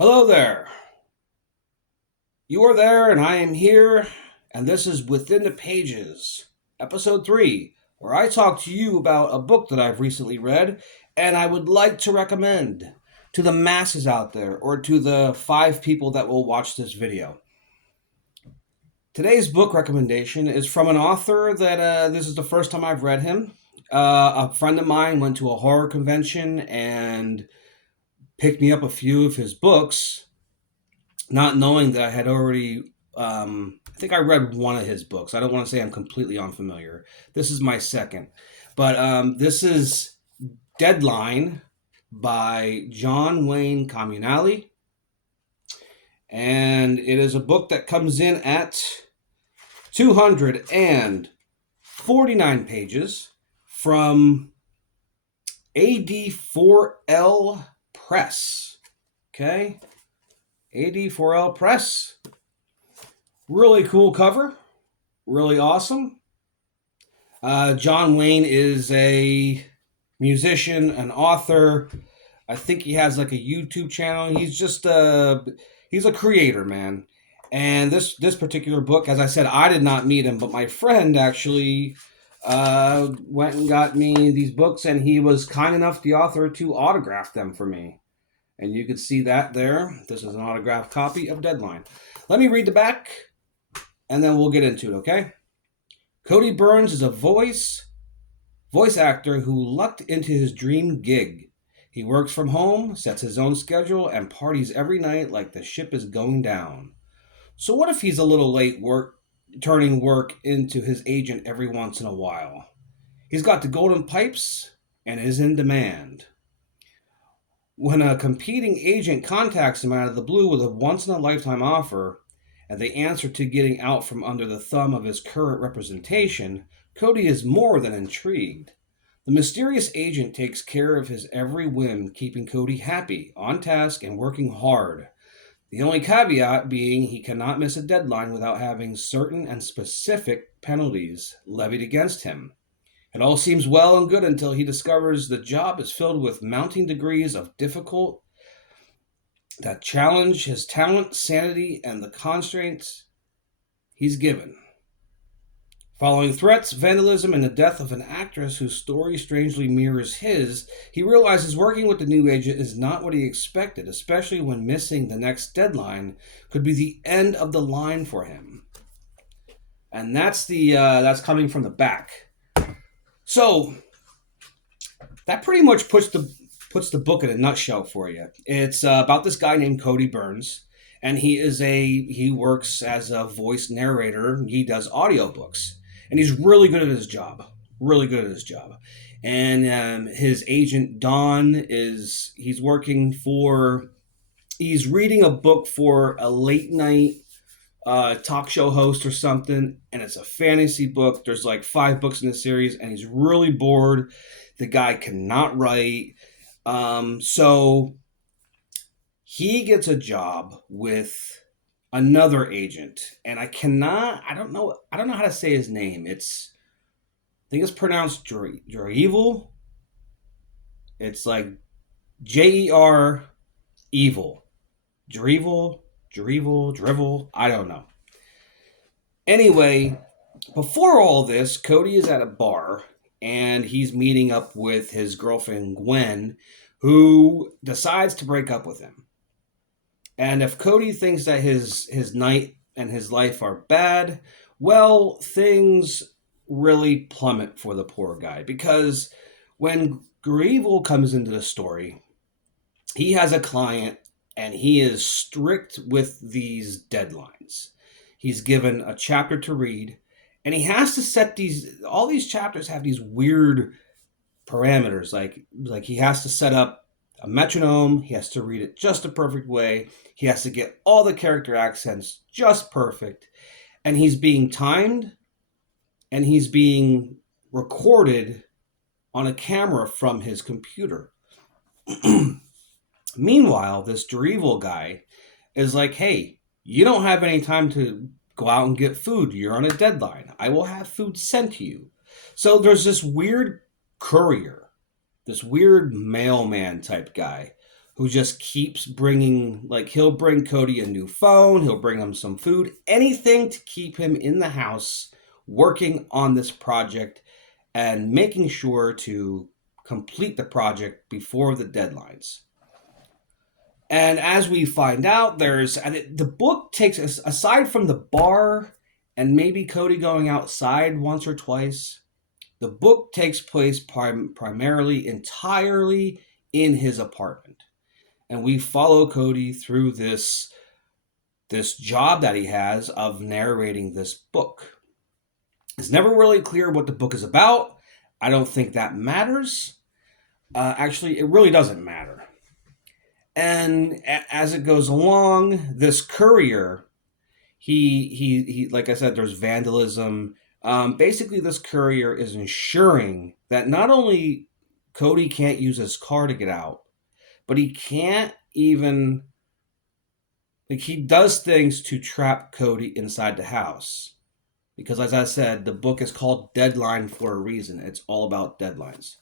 Hello there. You are there, and I am here, and this is Within the Pages, Episode 3, where I talk to you about a book that I've recently read and I would like to recommend to the masses out there or to the 5 people that will watch this video. Today's book recommendation is from an author that this is the first time I've read him. A friend of mine went to a horror convention and picked me up a few of his books, not knowing that I had already, I think I read one of his books. I don't want to say I'm completely unfamiliar. This is my second. But this is Deadline by John Wayne Comunale. And it is a book that comes in at 249 pages from AD4L Press. Okay? AD4L Press. Really cool cover. Really awesome. John Wayne is a musician, an author. I think he has like a YouTube channel. He's a creator, man. And this particular book, as I said, I did not meet him, but my friend actually went and got me these books, and he was kind enough, the author, to autograph them for me. And you can see that there. This is an autographed copy of Deadline. Let me read the back, and then we'll get into it, okay? Cody Burns is a voice actor who lucked into his dream gig. He works from home, sets his own schedule, and parties every night like the ship is going down. So what if he's a little late turning work into his agent every once in a while? He's got the golden pipes and is in demand. When a competing agent contacts him out of the blue with a once-in-a-lifetime offer, and they answer to getting out from under the thumb of his current representation, Cody is more than intrigued. The mysterious agent takes care of his every whim, keeping Cody happy, on task, and working hard. The only caveat being he cannot miss a deadline without having certain and specific penalties levied against him. It all seems well and good until he discovers the job is filled with mounting degrees of difficult that challenge his talent, sanity, and the constraints he's given. Following threats, vandalism, and the death of an actress whose story strangely mirrors his, he realizes working with the new agent is not what he expected, especially when missing the next deadline could be the end of the line for him. And that's coming from the back. So that pretty much puts the book in a nutshell for you. It's about this guy named Cody Burns, and he works as a voice narrator. He does audiobooks, and he's really good at his job. Really good at his job. And his agent Don he's reading a book for a late night talk show host or something, and it's a fantasy book. There's like 5 books in the series, and he's really bored. The guy cannot write. So he gets a job with another agent, and I don't know how to say his name. I think it's pronounced Gerevil. It's like Jer evil. Gerevil, I don't know. Anyway, before all this, Cody is at a bar, and he's meeting up with his girlfriend, Gwen, who decides to break up with him. And if Cody thinks that his night and his life are bad, well, things really plummet for the poor guy. Because when Gerevil comes into the story, he has a client, and he is strict with these deadlines. He's given a chapter to read, and he has to set all these chapters have these weird parameters. Like he has to set up a metronome. He has to read it just the perfect way. He has to get all the character accents just perfect. And he's being timed, and he's being recorded on a camera from his computer. Meanwhile, this Gerevil guy is like, hey, you don't have any time to go out and get food. You're on a deadline. I will have food sent to you. So there's this weird courier, this weird mailman type guy who just keeps bringing, like, he'll bring Cody a new phone, he'll bring him some food, anything to keep him in the house working on this project and making sure to complete the project before the deadlines. And as we find out, the book takes us, aside from the bar and maybe Cody going outside once or twice, the book takes place primarily, entirely in his apartment. And we follow Cody through this job that he has of narrating this book. It's never really clear what the book is about. I don't think that matters. Actually, it really doesn't matter. And as it goes along, this courier, he like I said, there's vandalism. Basically, this courier is ensuring that not only Cody can't use his car to get out, but he can't even, like, he does things to trap Cody inside the house. Because as I said, the book is called Deadline for a reason. It's all about deadlines.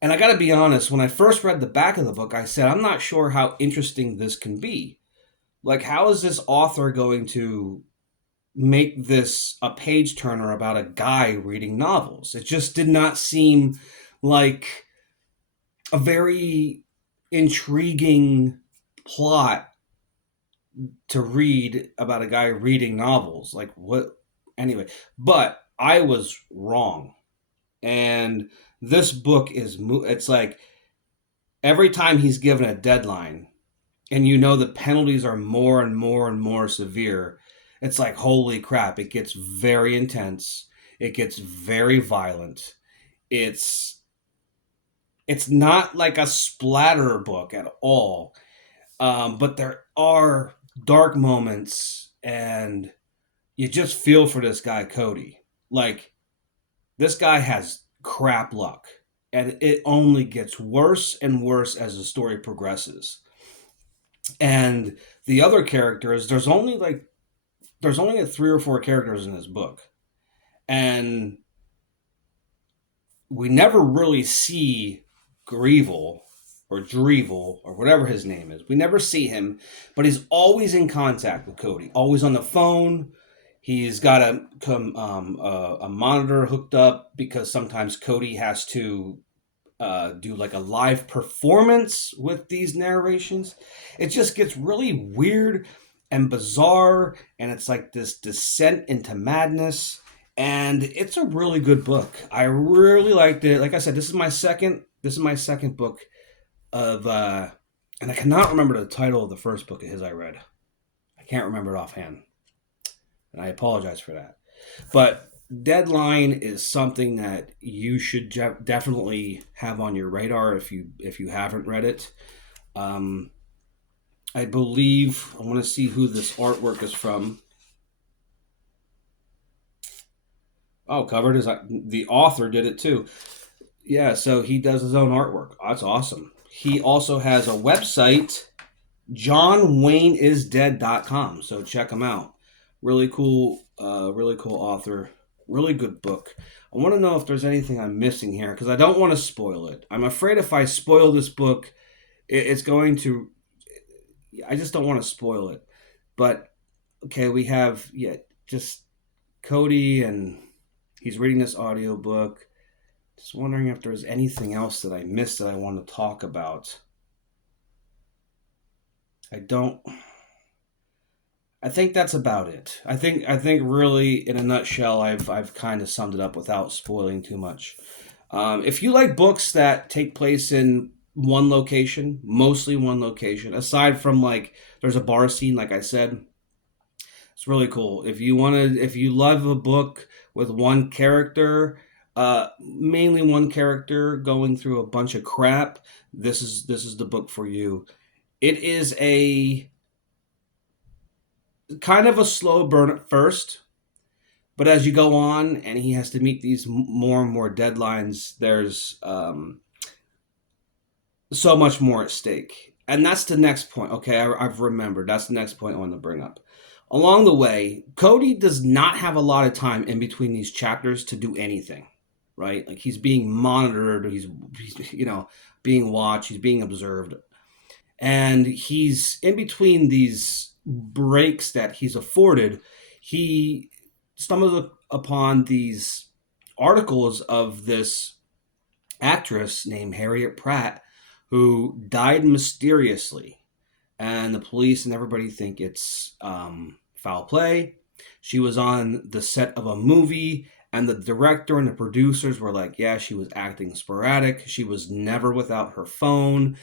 And I got to be honest, when I first read the back of the book, I said, I'm not sure how interesting this can be. Like, how is this author going to make this a page turner about a guy reading novels? It just did not seem like a very intriguing plot to read about a guy reading novels. Like, what? Anyway, but I was wrong. And this book it's like every time he's given a deadline and you know the penalties are more and more and more severe, it's like, holy crap, it gets very intense. It gets very violent. It's not like a splatter book at all. But there are dark moments and you just feel for this guy, Cody. Like, this guy has crap luck, and it only gets worse and worse as the story progresses. And the other characters, there's only like 3 or 4 characters in this book, and we never really see Gerevil or whatever his name is. We never see him, but he's always in contact with Cody, always on the phone. He's got a monitor hooked up because sometimes Cody has to do like a live performance with these narrations. It just gets really weird and bizarre, and it's like this descent into madness. And it's a really good book. I really liked it. Like I said, this is my second book of, and I cannot remember the title of the first book of his I read. I can't remember it offhand. And I apologize for that. But Deadline is something that you should definitely have on your radar if you haven't read it. I believe, I want to see who this artwork is from. Oh, covered is the author did it too. Yeah, so he does his own artwork. Oh, that's awesome. He also has a website, johnwayneisdead.com. So check him out. Really cool author. Really good book. I want to know if there's anything I'm missing here because I don't want to spoil it. I'm afraid if I spoil this book, it's going to. I just don't want to spoil it. But okay, we have just Cody, and he's reading this audiobook. Just wondering if there's anything else that I missed that I want to talk about. I think that's about it. I think really, in a nutshell, I've kind of summed it up without spoiling too much. If you like books that take place in one location, mostly one location, aside from like there's a bar scene, like I said, it's really cool. If you love a book with one character, mainly one character going through a bunch of crap, this is the book for you. It is a kind of a slow burn at first, but as you go on and he has to meet these more and more deadlines, there's so much more at stake. And that's the next point. Okay, I've remembered. That's the next point I want to bring up. Along the way, Cody does not have a lot of time in between these chapters to do anything. right? Like he's being monitored, he's being watched, he's being observed, and he's in between these breaks that he's afforded. He stumbles upon these articles of this actress named Harriet Pratt who died mysteriously, and the police and everybody think it's foul play. She was on the set of a movie, and the director and the producers were like, yeah, she was acting sporadic. She was never without her phone,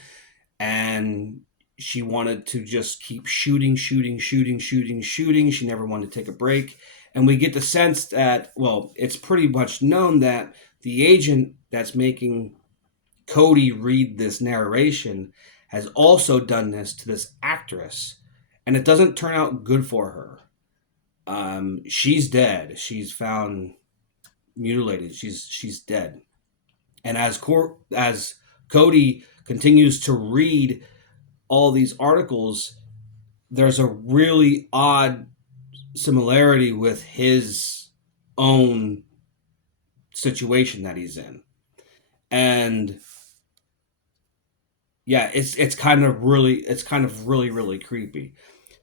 and she wanted to just keep shooting, shooting, shooting, shooting, shooting. She never wanted to take a break. And we get the sense that, well, it's pretty much known that the agent that's making Cody read this narration has also done this to this actress, and it doesn't turn out good for her. She's dead. She's found mutilated. She's dead. And as Cody continues to read all these articles, there's a really odd similarity with his own situation that he's in. And yeah, it's kind of really creepy.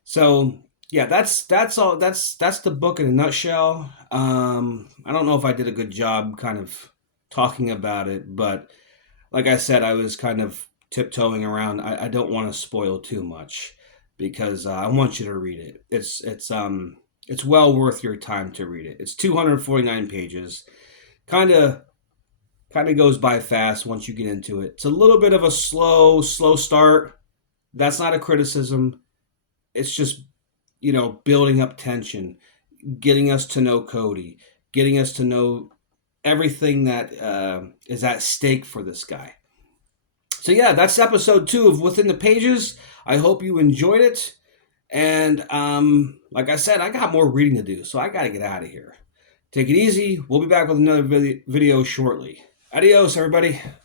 So yeah, that's all. That's the book in a nutshell. I don't know if I did a good job kind of talking about it, but like I said, I was kind of tiptoeing around. I don't want to spoil too much because I want you to read it. It's well worth your time to read it. It's 249 pages. Kind of goes by fast once you get into it. It's a little bit of a slow start. That's not a criticism. It's just, building up tension, getting us to know Cody, getting us to know everything that is at stake for this guy. So yeah, that's episode 2 of Within the Pages. I hope you enjoyed it. And like I said, I got more reading to do, so I got to get out of here. Take it easy. We'll be back with another video shortly. Adios, everybody.